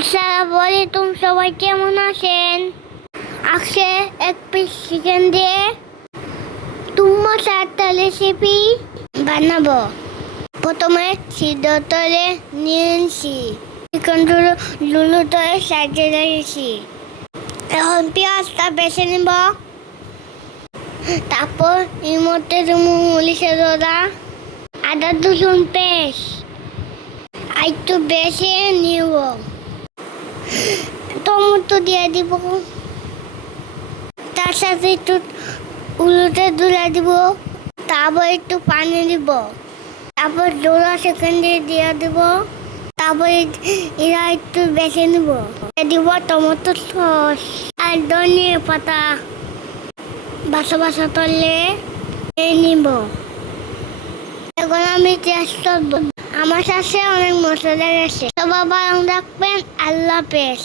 আসসালামু আলাইকুম, সবাই কেমন আছেন? আজকে এক পিস চিকেন দিয়ে তুম্মা চারটা রেসিপি বানাবো। প্রথমে সিদ্ধ তলে নিয়েছি, চিকেনগুলো লুলু তলে সাইডে রেখেছি। এখন পেঁয়াজটা বেছে নিব। তারপর এর মধ্যে দেবো মরিচের গুঁড়া, আদা রসুন পেস্ট আর একটু বেছে নিব। টমেটো দিয়ে দিব, তার সাথে একটু উলুতে তুলে দিব, তারপর একটু পানি দিব, তারপর জোড়া চিকেন দিয়ে দিব, তারপর এরা একটু বেছে নিব, দিব টমেটো সস আর ধনিয়া পাতা বাসা বাসা তলে নিব। এখন আমি টেস্ট করবো। আমার কাছে অনেক মশলা গেছে। সবাই ভালো রাখবেন। আল্লাহ হাফেজ।